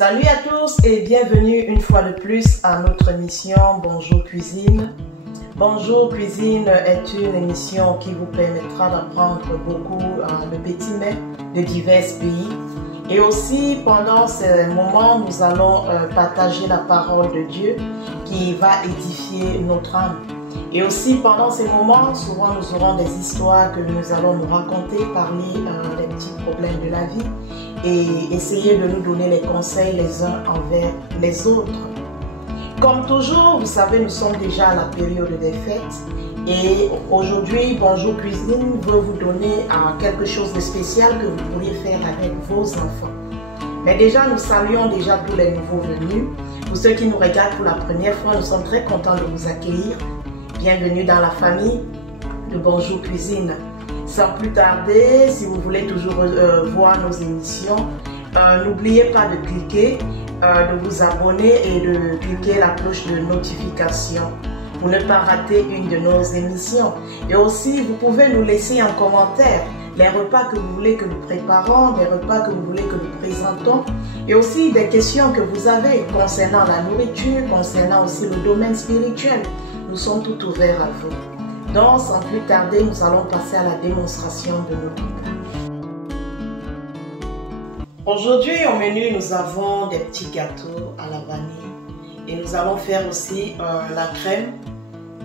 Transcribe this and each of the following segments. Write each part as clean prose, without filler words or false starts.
Salut à tous et bienvenue une fois de plus à notre émission Bonjour Cuisine. Bonjour Cuisine est une émission qui vous permettra d'apprendre beaucoup le petit mets de divers pays. Et aussi pendant ce moment, nous allons partager la parole de Dieu qui va édifier notre âme. Et aussi pendant ces moments, souvent nous aurons des histoires que nous allons nous raconter, parler des petits problèmes de la vie et essayer de nous donner les conseils les uns envers les autres. Comme toujours, vous savez, nous sommes déjà à la période des fêtes et aujourd'hui, Bonjour Cuisine veut vous donner quelque chose de spécial que vous pourriez faire avec vos enfants. Mais déjà, nous saluons déjà tous les nouveaux venus. Pour ceux qui nous regardent pour la première fois, nous sommes très contents de vous accueillir. Bienvenue dans la famille de Bonjour Cuisine. Sans plus tarder, si vous voulez toujours voir nos émissions, n'oubliez pas de cliquer, de vous abonner et de cliquer la cloche de notification pour ne pas rater une de nos émissions. Et aussi, vous pouvez nous laisser en commentaire les repas que vous voulez que nous préparons, les repas que vous voulez que nous présentons et aussi des questions que vous avez concernant la nourriture, concernant aussi le domaine spirituel. Nous sommes tout ouverts à vous. Donc, sans plus tarder, nous allons passer à la démonstration de notre plat. Aujourd'hui, au menu, nous avons des petits gâteaux à la vanille et nous allons faire aussi la crème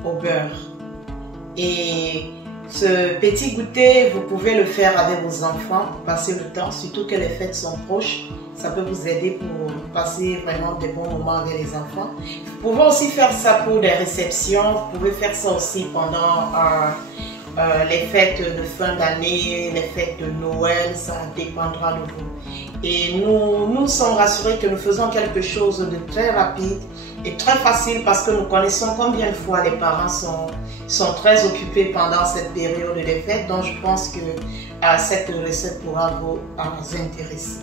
au beurre. Et ce petit goûter, vous pouvez le faire avec vos enfants, passer le temps, surtout que les fêtes sont proches. Ça peut vous aider pour passer vraiment des bons moments avec les enfants. Vous pouvez aussi faire ça pour des réceptions. Vous pouvez faire ça aussi pendant les fêtes de fin d'année, les fêtes de Noël. Ça dépendra de vous. Et nous sommes rassurés que nous faisons quelque chose de très rapide et très facile parce que nous connaissons combien de fois les parents sont très occupés pendant cette période des fêtes. Donc je pense que cette recette pourra vous intéresser.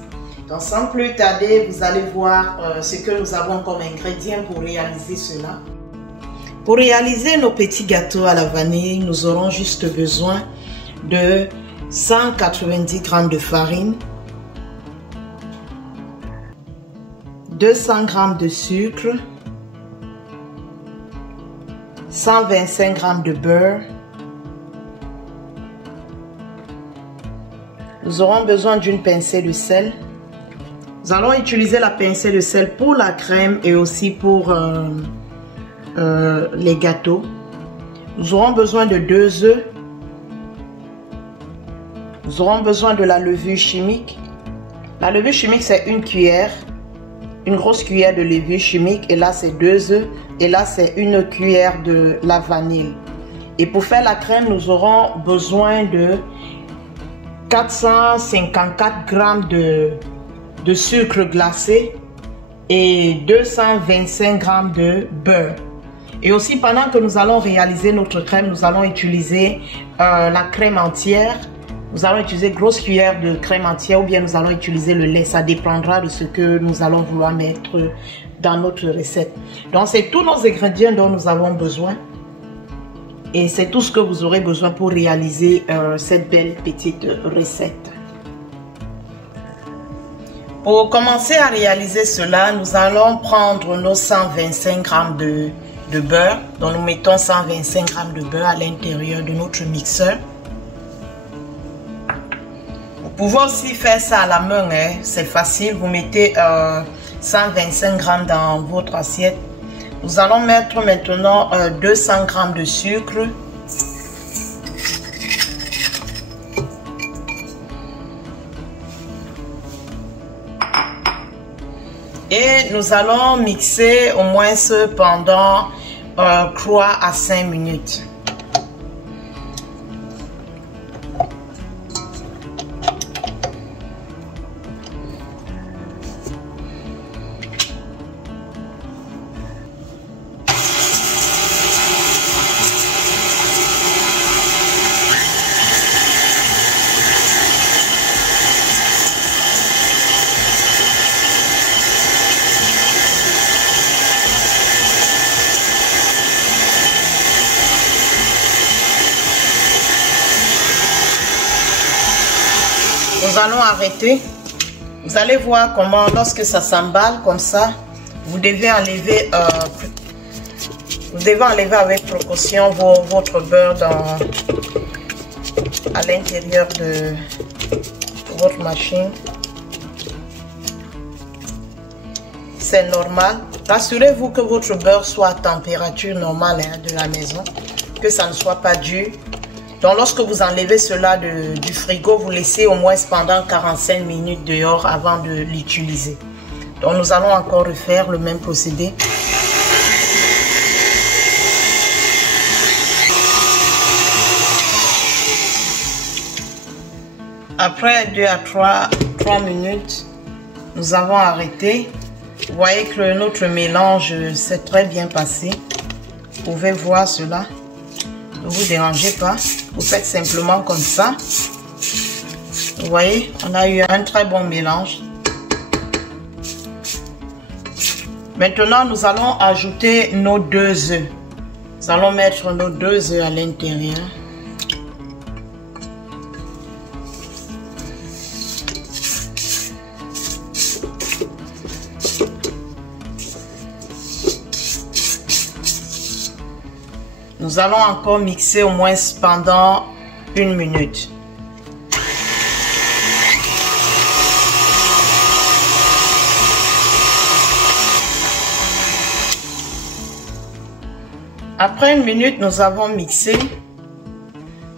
Donc sans plus tarder, vous allez voir ce que nous avons comme ingrédients pour réaliser cela. Pour réaliser nos petits gâteaux à la vanille, nous aurons juste besoin de 190 g de farine, 200 g de sucre, 125 g de beurre. Nous aurons besoin d'une pincée de sel. Nous allons utiliser la pincée de sel pour la crème et aussi pour les gâteaux. Nous aurons besoin de 2 œufs. Nous aurons besoin de la levure chimique. La levure chimique, c'est une cuillère, une grosse cuillère de levure chimique. Et là, c'est 2 œufs. Et là, c'est une cuillère de la vanille. Et pour faire la crème, nous aurons besoin de 454 g de sucre glacé et 225 g de beurre. Et aussi, pendant que nous allons réaliser notre crème, nous allons utiliser la crème entière. Nous allons utiliser une grosse cuillère de crème entière ou bien nous allons utiliser le lait. Ça dépendra de ce que nous allons vouloir mettre dans notre recette. Donc, c'est tous nos ingrédients dont nous avons besoin. Et c'est tout ce que vous aurez besoin pour réaliser cette belle petite recette. Pour commencer à réaliser cela, nous allons prendre nos 125 g de beurre. Donc nous mettons 125 g de beurre à l'intérieur de notre mixeur. Vous pouvez aussi faire ça à la main, hein. C'est facile. Vous mettez 125 g dans votre assiette. Nous allons mettre maintenant 200 g de sucre. Et nous allons mixer au moins pendant 3 à 5 minutes. Nous allons arrêter Vous allez voir comment lorsque ça s'emballe comme ça, vous devez enlever avec précaution votre beurre à l'intérieur de votre machine. C'est normal. Rassurez-vous que votre beurre soit à température normale de la maison, que ça ne soit pas dur. Donc lorsque vous enlevez cela du frigo, vous laissez au moins pendant 45 minutes dehors avant de l'utiliser. Donc nous allons encore refaire le même procédé. Après 2 à 3 minutes, nous avons arrêté. Vous voyez que notre mélange s'est très bien passé. Vous pouvez voir cela. Ne vous dérangez pas. Vous faites simplement comme ça. Vous voyez, on a eu un très bon mélange. Maintenant, nous allons ajouter nos 2 œufs. Nous allons mettre nos 2 œufs à l'intérieur. Nous allons encore mixer au moins pendant 1 minute. Après 1 minute, nous avons mixé.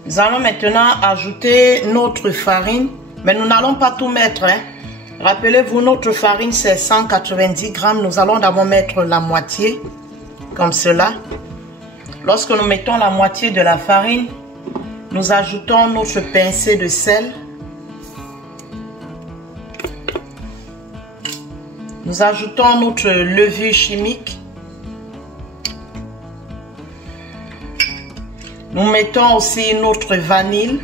Nous allons maintenant ajouter notre farine, mais nous n'allons pas tout mettre. Rappelez-vous, notre farine c'est 190 grammes. Nous allons d'abord mettre la moitié, comme cela. Lorsque nous mettons la moitié de la farine, nous ajoutons notre pincée de sel. Nous ajoutons notre levure chimique. Nous mettons aussi notre vanille.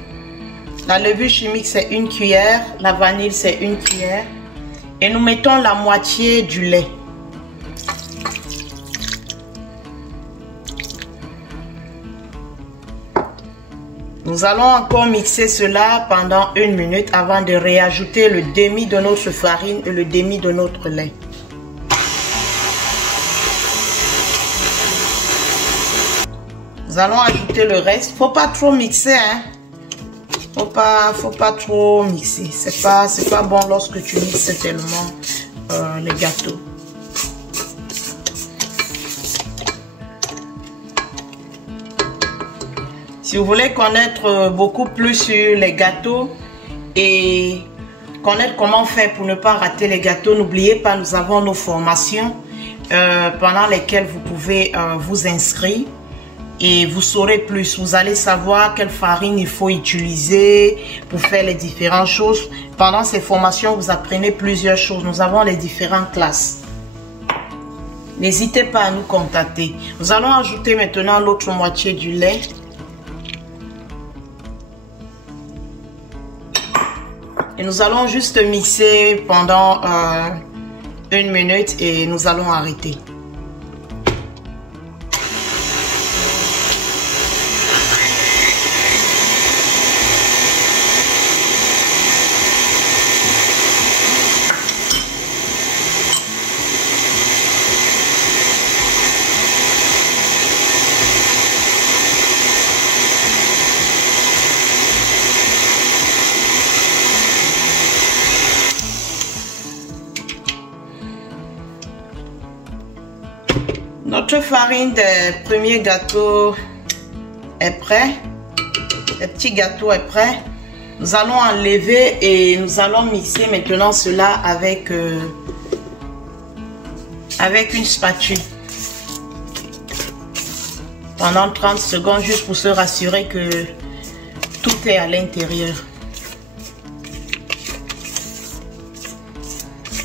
La levure chimique c'est 1 cuillère, la vanille c'est 1 cuillère. Et nous mettons la moitié du lait. Nous allons encore mixer cela pendant 1 minute avant de réajouter le demi de notre farine et le demi de notre lait. Nous allons ajouter le reste. Faut pas trop mixer, hein. Faut pas trop mixer. C'est pas bon lorsque tu mixes tellement les gâteaux. Si vous voulez connaître beaucoup plus sur les gâteaux et connaître comment faire pour ne pas rater les gâteaux, n'oubliez pas, nous avons nos formations pendant lesquelles vous pouvez vous inscrire et vous saurez plus. Vous allez savoir quelle farine il faut utiliser pour faire les différentes choses. Pendant ces formations, vous apprenez plusieurs choses. Nous avons les différentes classes. N'hésitez pas à nous contacter. Nous allons ajouter maintenant l'autre moitié du lait. Et nous allons juste mixer pendant 1 minute et nous allons arrêter. Notre farine des premiers gâteaux est prêt. Le petit gâteau est prêt. Nous allons enlever et nous allons mixer maintenant cela avec une spatule. Pendant 30 secondes juste pour se rassurer que tout est à l'intérieur.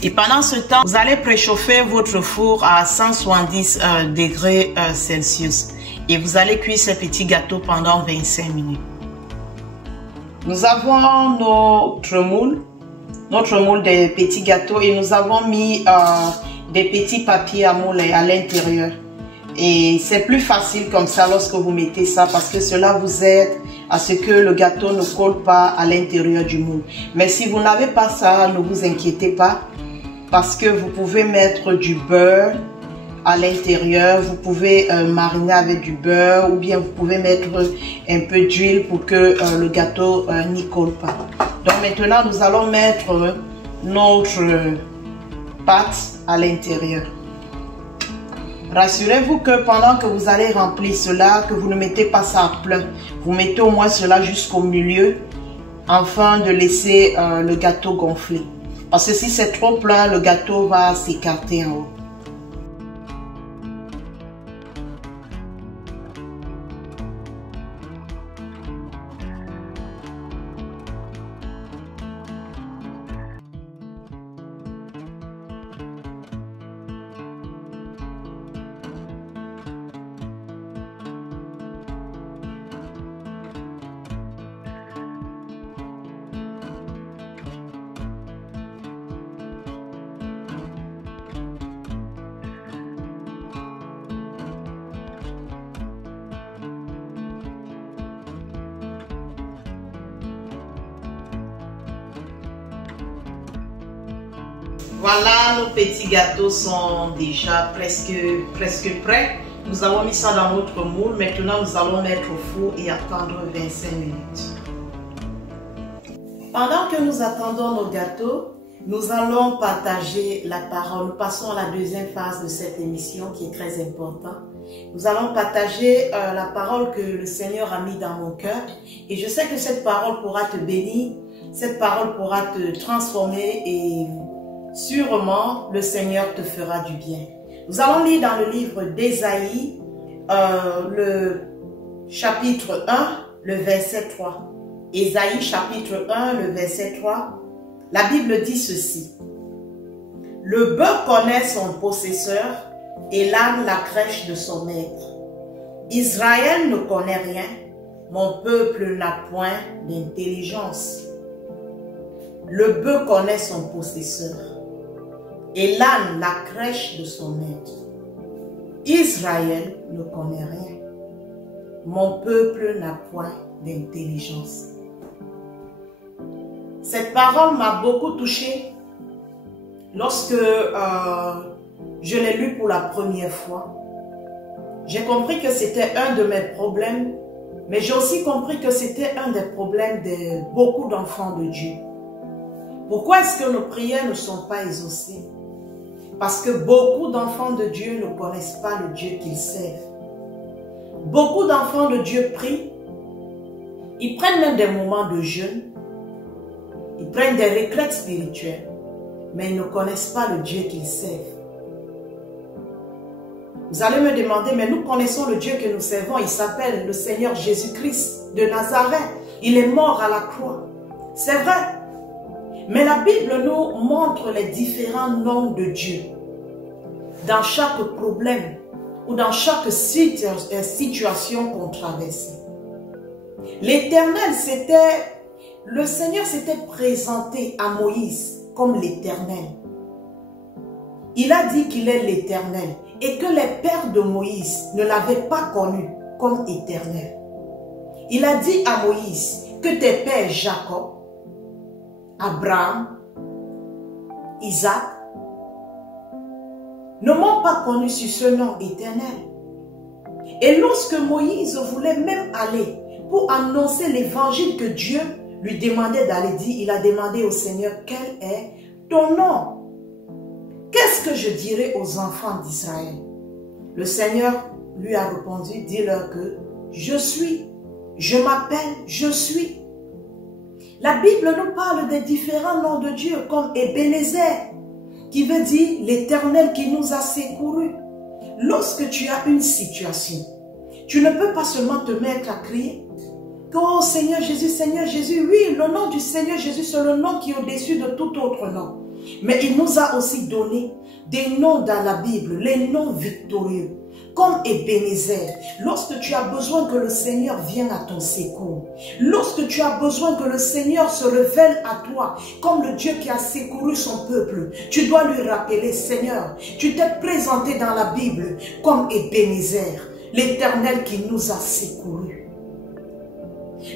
Et pendant ce temps, vous allez préchauffer votre four à 170 degrés Celsius. Et vous allez cuire ce petit gâteau pendant 25 minutes. Nous avons notre moule des petits gâteaux et nous avons mis des petits papiers à moule à l'intérieur. Et c'est plus facile comme ça lorsque vous mettez ça parce que cela vous aide à ce que le gâteau ne colle pas à l'intérieur du moule. Mais si vous n'avez pas ça, ne vous inquiétez pas, parce que vous pouvez mettre du beurre à l'intérieur, vous pouvez mariner avec du beurre, ou bien vous pouvez mettre un peu d'huile pour que le gâteau n'y colle pas. Donc maintenant, nous allons mettre notre pâte à l'intérieur. Rassurez-vous que pendant que vous allez remplir cela, que vous ne mettez pas ça à plein. Vous mettez au moins cela jusqu'au milieu, afin de laisser le gâteau gonfler. Parce que si c'est trop plein, le gâteau va s'écarter en haut. Voilà, nos petits gâteaux sont déjà presque prêts. Nous avons mis ça dans notre moule. Maintenant, nous allons mettre au four et attendre 25 minutes. Pendant que nous attendons nos gâteaux, nous allons partager la parole. Nous passons à la deuxième phase de cette émission qui est très importante. Nous allons partager la parole que le Seigneur a mis dans mon cœur. Et je sais que cette parole pourra te bénir. Cette parole pourra te transformer et sûrement, le Seigneur te fera du bien. Nous allons lire dans le livre d'Ésaïe, le chapitre 1, le verset 3. Ésaïe, chapitre 1, le verset 3. La Bible dit ceci. Le bœuf connaît son possesseur et l'âne la crèche de son maître. Israël ne connaît rien, mon peuple n'a point d'intelligence. Le bœuf connaît son possesseur et l'âne la crèche de son maître. Israël ne connaît rien. Mon peuple n'a point d'intelligence. Cette parole m'a beaucoup touchée lorsque je l'ai lue pour la première fois. J'ai compris que c'était un de mes problèmes, mais j'ai aussi compris que c'était un des problèmes de beaucoup d'enfants de Dieu. Pourquoi est-ce que nos prières ne sont pas exaucées? Parce que beaucoup d'enfants de Dieu ne connaissent pas le Dieu qu'ils servent. Beaucoup d'enfants de Dieu prient. Ils prennent même des moments de jeûne. Ils prennent des retraites spirituelles. Mais ils ne connaissent pas le Dieu qu'ils servent. Vous allez me demander, mais nous connaissons le Dieu que nous servons. Il s'appelle le Seigneur Jésus-Christ de Nazareth. Il est mort à la croix. C'est vrai. Mais la Bible nous montre les différents noms de Dieu. Dans chaque problème ou dans chaque situation qu'on traverse. L'Éternel, le Seigneur s'était présenté à Moïse comme l'Éternel. Il a dit qu'il est l'Éternel et que les pères de Moïse ne l'avaient pas connu comme Éternel. Il a dit à Moïse que tes pères Jacob, Abraham, Isaac, ne m'ont pas connu sur ce nom éternel. Et lorsque Moïse voulait même aller pour annoncer l'évangile que Dieu lui demandait d'aller dire, il a demandé au Seigneur, quel est ton nom? Qu'est-ce que je dirai aux enfants d'Israël? Le Seigneur lui a répondu, dis-leur que je suis, je m'appelle, je suis. La Bible nous parle des différents noms de Dieu comme Ebenezer, qui veut dire l'Éternel qui nous a secourus. Lorsque tu as une situation, tu ne peux pas seulement te mettre à crier que oh Seigneur Jésus, oui, le nom du Seigneur Jésus, c'est le nom qui est au-dessus de tout autre nom. Mais il nous a aussi donné des noms dans la Bible, les noms victorieux, comme Ebenezer. Lorsque tu as besoin que le Seigneur vienne à ton secours, lorsque tu as besoin que le Seigneur se révèle à toi, comme le Dieu qui a secouru son peuple, tu dois lui rappeler, Seigneur, tu t'es présenté dans la Bible comme Ebenezer, l'Éternel qui nous a secourus.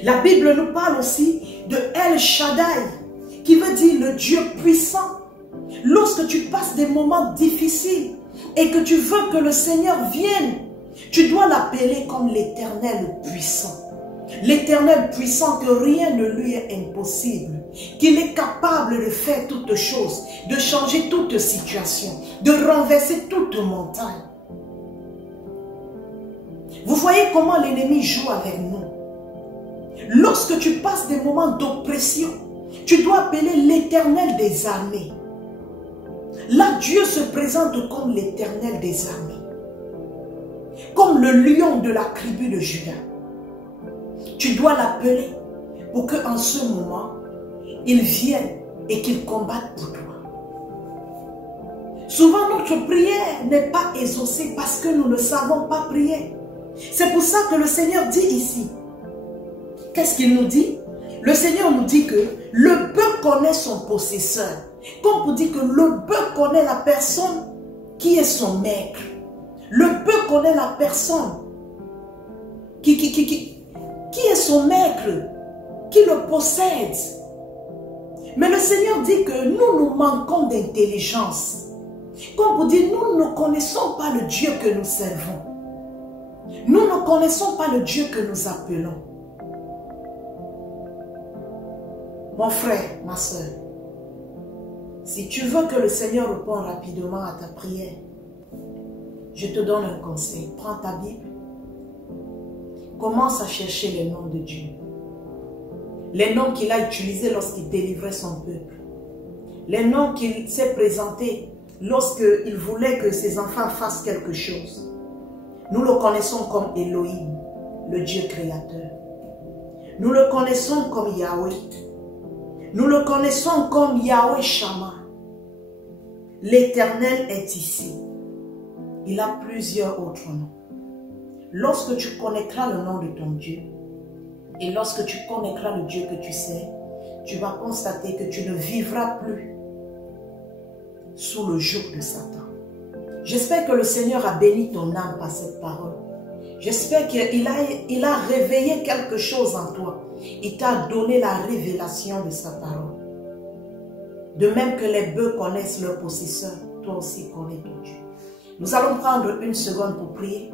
La Bible nous parle aussi de El Shaddai, qui veut dire le Dieu puissant. Lorsque tu passes des moments difficiles et que tu veux que le Seigneur vienne, tu dois l'appeler comme l'Éternel puissant. L'Éternel puissant, que rien ne lui est impossible, qu'il est capable de faire toutes choses, de changer toute situation, de renverser toute montagne. Vous voyez comment l'ennemi joue avec nous. Lorsque tu passes des moments d'oppression, tu dois appeler l'Éternel des armées. Là, Dieu se présente comme l'Éternel des armées, comme le lion de la tribu de Juda. Tu dois l'appeler pour qu'en ce moment, il vienne et qu'il combatte pour toi. Souvent, notre prière n'est pas exaucée parce que nous ne savons pas prier. C'est pour ça que le Seigneur dit ici. Qu'est-ce qu'il nous dit? Le Seigneur nous dit que le bœuf connaît son possesseur. Comme pour dire que le bœuf connaît la personne qui est son maître. Le bœuf connaît la personne qui est son maître, qui le possède. Mais le Seigneur dit que nous manquons d'intelligence. Comme pour dire, nous ne connaissons pas le Dieu que nous servons. Nous ne connaissons pas le Dieu que nous appelons. Mon frère, ma soeur, si tu veux que le Seigneur réponde rapidement à ta prière, je te donne un conseil. Prends ta Bible. Commence à chercher les noms de Dieu. Les noms qu'il a utilisés lorsqu'il délivrait son peuple. Les noms qu'il s'est présentés lorsqu'il voulait que ses enfants fassent quelque chose. Nous le connaissons comme Elohim, le Dieu créateur. Nous le connaissons comme Yahweh. Nous le connaissons comme Yahweh Shammah. L'Éternel est ici. Il a plusieurs autres noms. Lorsque tu connaîtras le nom de ton Dieu et lorsque tu connaîtras le Dieu que tu sais, tu vas constater que tu ne vivras plus sous le joug de Satan. J'espère que le Seigneur a béni ton âme par cette parole. J'espère qu'il a réveillé quelque chose en toi. Il t'a donné la révélation de sa parole. De même que les bœufs connaissent leur possesseur, toi aussi connais ton Dieu. Nous allons prendre une seconde pour prier.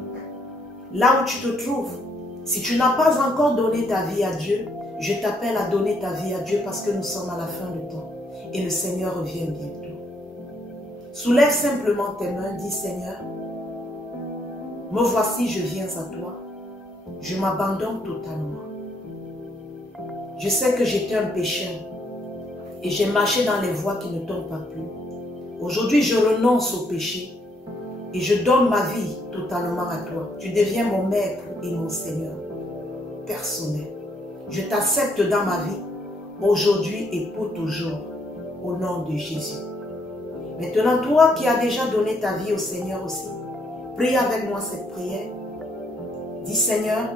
Là où tu te trouves, si tu n'as pas encore donné ta vie à Dieu, je t'appelle à donner ta vie à Dieu parce que nous sommes à la fin du temps et le Seigneur revient bientôt. Soulève simplement tes mains, dis Seigneur, me voici, je viens à toi. Je m'abandonne totalement. Je sais que j'étais un pécheur et j'ai marché dans les voies qui ne tombent pas plus. Aujourd'hui, je renonce au péché et je donne ma vie totalement à toi. Tu deviens mon maître et mon Seigneur personnel. Je t'accepte dans ma vie aujourd'hui et pour toujours au nom de Jésus. Maintenant, toi qui as déjà donné ta vie au Seigneur aussi, prie avec moi cette prière. Dis Seigneur,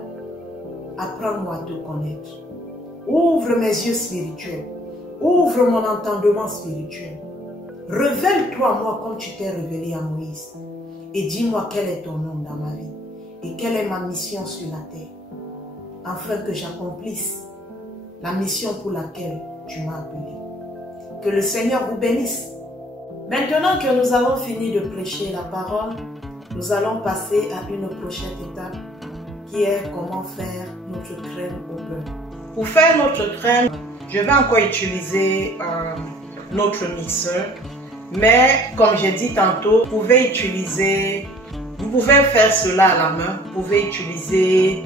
apprends-moi à te connaître. Ouvre mes yeux spirituels. Ouvre mon entendement spirituel. Révèle-toi à moi comme tu t'es révélé à Moïse. Et dis-moi quel est ton nom dans ma vie. Et quelle est ma mission sur la terre. Afin que j'accomplisse la mission pour laquelle tu m'as appelé. Que le Seigneur vous bénisse. Maintenant que nous avons fini de prêcher la parole, nous allons passer à une prochaine étape qui est comment faire notre crème au beurre. Pour faire notre crème, je vais encore utiliser notre mixeur. Mais comme j'ai dit tantôt, vous pouvez faire cela à la main. Vous pouvez utiliser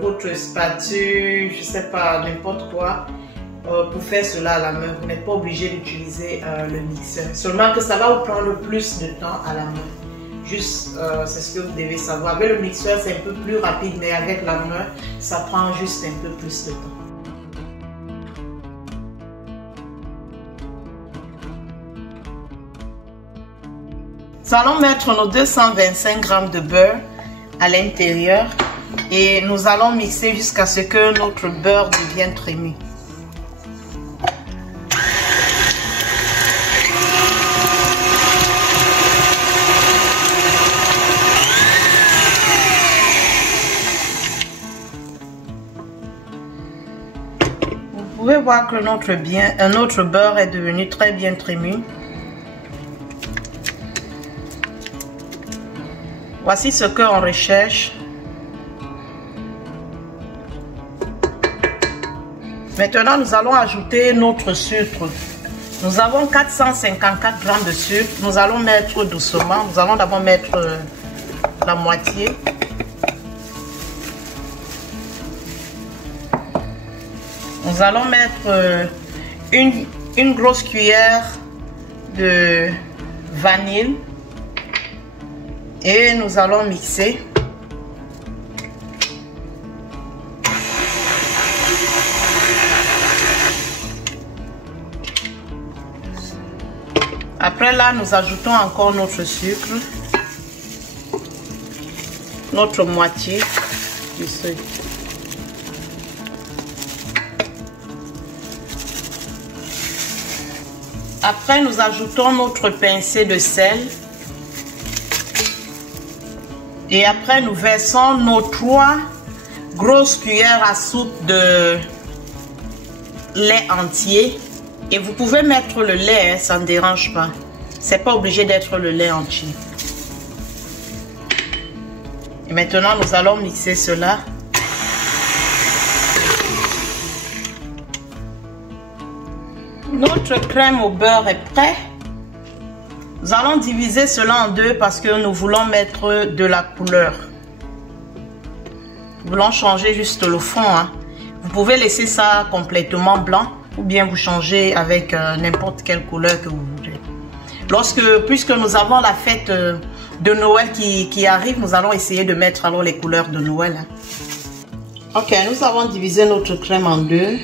votre spatule, je ne sais pas, n'importe quoi. Pour faire cela à la main, vous n'êtes pas obligé d'utiliser le mixeur. Seulement que ça va vous prendre plus de temps à la main. Juste, c'est ce que vous devez savoir. Avec le mixeur, c'est un peu plus rapide, mais avec la main, ça prend juste un peu plus de temps. Nous allons mettre nos 225 g de beurre à l'intérieur et nous allons mixer jusqu'à ce que notre beurre devienne crémeux. voir que notre beurre est devenu très bien trému. Voici ce qu'on recherche. Maintenant, nous allons ajouter notre sucre. Nous avons 454 grammes de sucre. Nous allons mettre doucement. Nous allons d'abord mettre la moitié. Nous allons mettre une grosse cuillère de vanille. Et nous allons mixer. Après là, nous ajoutons encore notre sucre, notre moitié du sucre. Après, nous ajoutons notre pincée de sel. Et après, nous versons nos 3 grosses cuillères à soupe de lait entier. Et vous pouvez mettre le lait, hein, ça ne dérange pas. C'est pas obligé d'être le lait entier. Et maintenant, nous allons mixer cela. Notre crème au beurre est prête. Nous allons diviser cela en deux parce que nous voulons mettre de la couleur. Nous voulons changer juste le fond. Hein. Vous pouvez laisser ça complètement blanc ou bien vous changez avec n'importe quelle couleur que vous voulez. Puisque nous avons la fête de Noël qui arrive, nous allons essayer de mettre alors les couleurs de Noël. Hein. Ok, nous avons divisé notre crème en deux.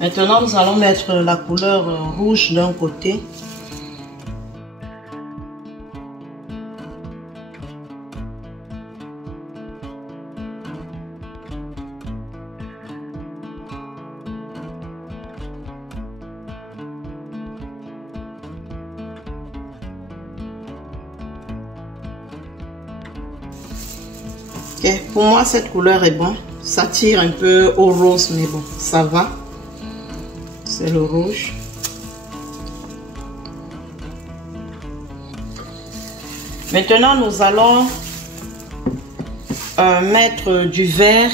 Maintenant, nous allons mettre la couleur rouge d'un côté. Okay. Pour moi, cette couleur est bonne. Ça tire un peu au rose, mais bon, ça va. C'est le rouge. Maintenant, nous allons mettre du vert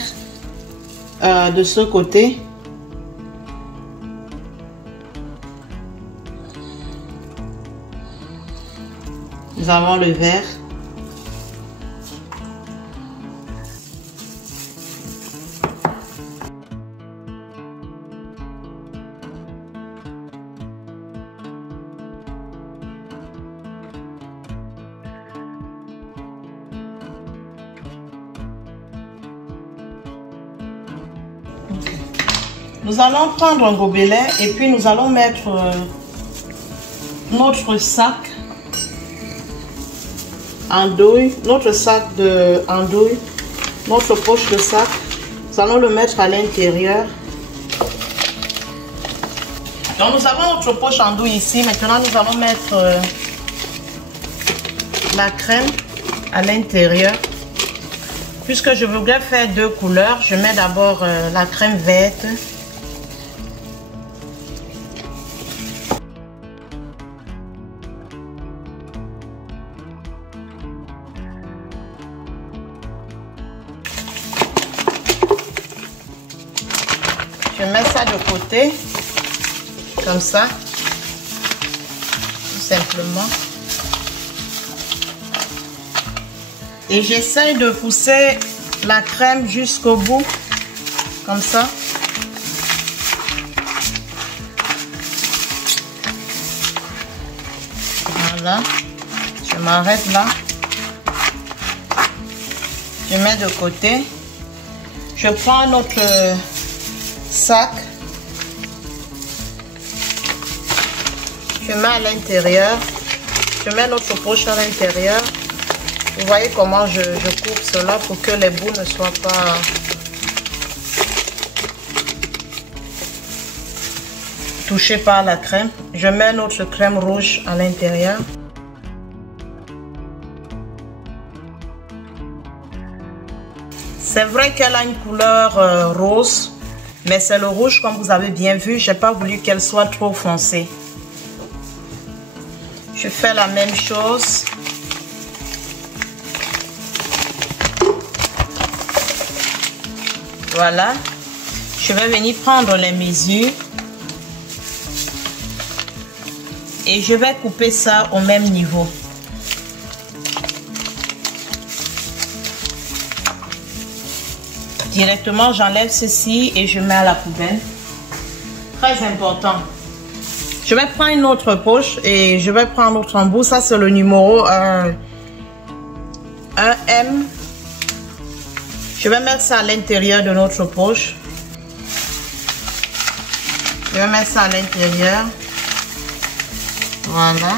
de ce côté. Nous avons le vert. Nous allons prendre un gobelet et puis nous allons mettre notre sac en douille, notre sac en douille, notre poche de sac. Nous allons le mettre à l'intérieur. Donc nous avons notre poche en douille ici. Maintenant nous allons mettre la crème à l'intérieur. Puisque je voudrais faire deux couleurs, je mets d'abord la crème verte. Je mets ça de côté, comme ça, tout simplement. Et j'essaie de pousser la crème jusqu'au bout, comme ça. Voilà, je m'arrête là. Je mets de côté. Je prends notre sac. Je mets à l'intérieur. Je mets notre poche à l'intérieur. Vous voyez comment je coupe cela pour que les bouts ne soient pas touchés par la crème. Je mets notre crème rouge à l'intérieur. C'est vrai qu'elle a une couleur rose, Mais c'est le rouge, comme vous avez bien vu. Je n'ai pas voulu qu'elle soit trop foncée. Je fais la même chose. Voilà. Je vais venir prendre les mesures. Et je vais couper ça au même niveau. Directement, j'enlève ceci et je mets à la poubelle. Très important. Je vais prendre une autre poche et je vais prendre notre embout. Ça, c'est le numéro 1M. Je vais mettre ça à l'intérieur de notre poche. Je vais mettre ça à l'intérieur. Voilà.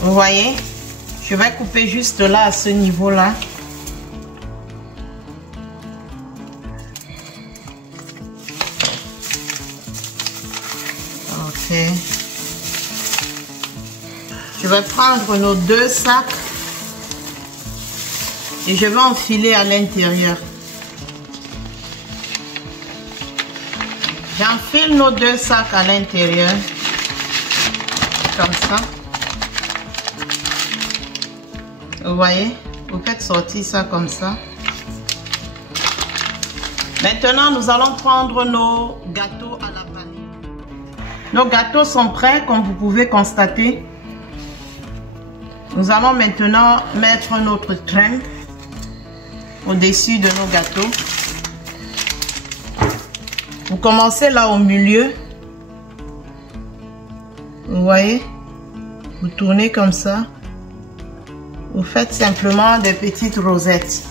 Vous voyez? Je vais couper juste là, à ce niveau-là. Ok. Je vais prendre nos 2 sacs et je vais enfiler à l'intérieur. J'enfile nos 2 sacs à l'intérieur. Comme ça. Vous voyez? Vous faites sortir ça comme ça. Maintenant, nous allons prendre nos gâteaux à la vanille. Nos gâteaux sont prêts, comme vous pouvez constater. Nous allons maintenant mettre notre crème au-dessus de nos gâteaux. Vous commencez là au milieu. Vous voyez? Vous tournez comme ça. Vous faites simplement des petites rosettes.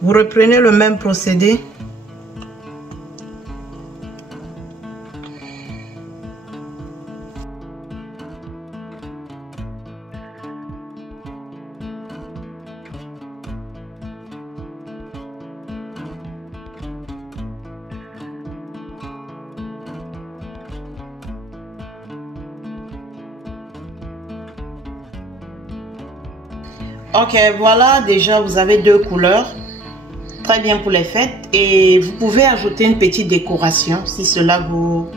Vous reprenez le même procédé. Ok, voilà, déjà vous avez 2 couleurs. Très bien pour les fêtes. Et vous pouvez ajouter une petite décoration si cela vous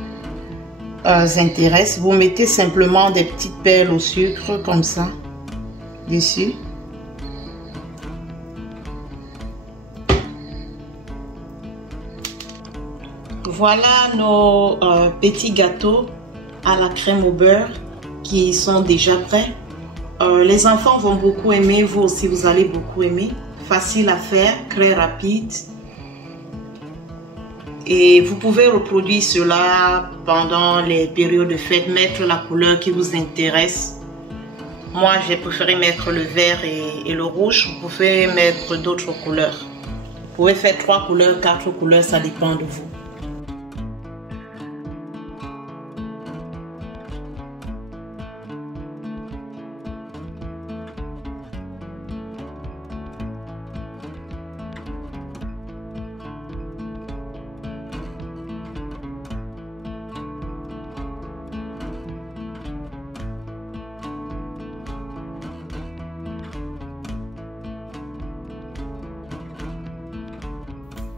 intéresse. Vous mettez simplement des petites perles au sucre comme ça dessus. Voilà nos petits gâteaux à la crème au beurre qui sont déjà prêts. Les enfants vont beaucoup aimer, vous aussi vous allez beaucoup aimer. Facile à faire, très rapide. Et vous pouvez reproduire cela pendant les périodes de fête, mettre la couleur qui vous intéresse. Moi, j'ai préféré mettre le vert et le rouge. Vous pouvez mettre d'autres couleurs. Vous pouvez faire 3 couleurs, 4 couleurs, ça dépend de vous.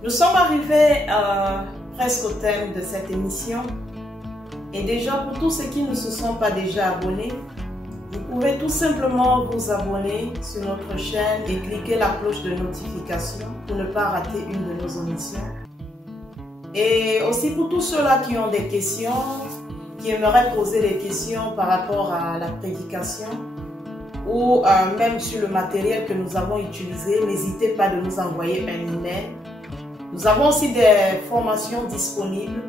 Nous sommes arrivés presque au terme de cette émission. Et déjà, pour tous ceux qui ne se sont pas déjà abonnés, vous pouvez tout simplement vous abonner sur notre chaîne et cliquer la cloche de notification pour ne pas rater une de nos émissions. Et aussi pour tous ceux-là qui ont des questions, qui aimeraient poser des questions par rapport à la prédication ou même sur le matériel que nous avons utilisé, n'hésitez pas de nous envoyer un email. Nous avons aussi des formations disponibles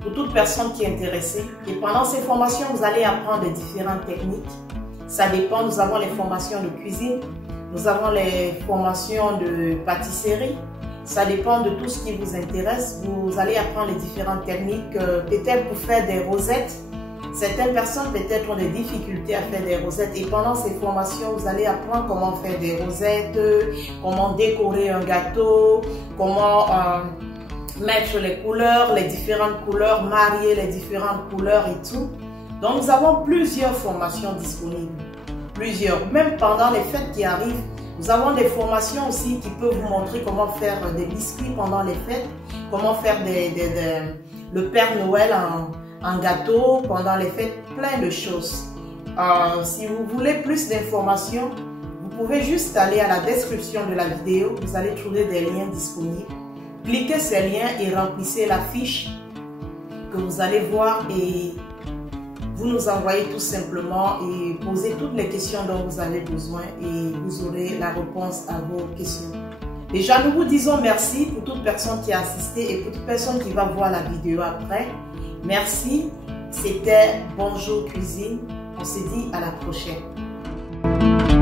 pour toute personne qui est intéressée. Et pendant ces formations, vous allez apprendre des différentes techniques. Ça dépend, nous avons les formations de cuisine, nous avons les formations de pâtisserie. Ça dépend de tout ce qui vous intéresse. Vous allez apprendre les différentes techniques, peut-être pour faire des rosettes. Certaines personnes peut-être ont des difficultés à faire des rosettes et pendant ces formations, vous allez apprendre comment faire des rosettes, comment décorer un gâteau, comment mettre les couleurs, les différentes couleurs, marier les différentes couleurs et tout. Donc nous avons plusieurs formations disponibles. plusieurs. Même pendant les fêtes qui arrivent, nous avons des formations aussi qui peuvent vous montrer comment faire des biscuits pendant les fêtes, comment faire le Père Noël en gâteau pendant les fêtes, plein de choses. Si vous voulez plus d'informations, vous pouvez juste aller à la description de la vidéo, vous allez trouver des liens disponibles. Cliquez ces liens et remplissez la fiche que vous allez voir et vous nous envoyez tout simplement et posez toutes les questions dont vous avez besoin et vous aurez la réponse à vos questions. Déjà, nous vous disons merci pour toute personne qui a assisté et pour toute personne qui va voir la vidéo après. Merci, c'était Bonjour Cuisine. On se dit à la prochaine.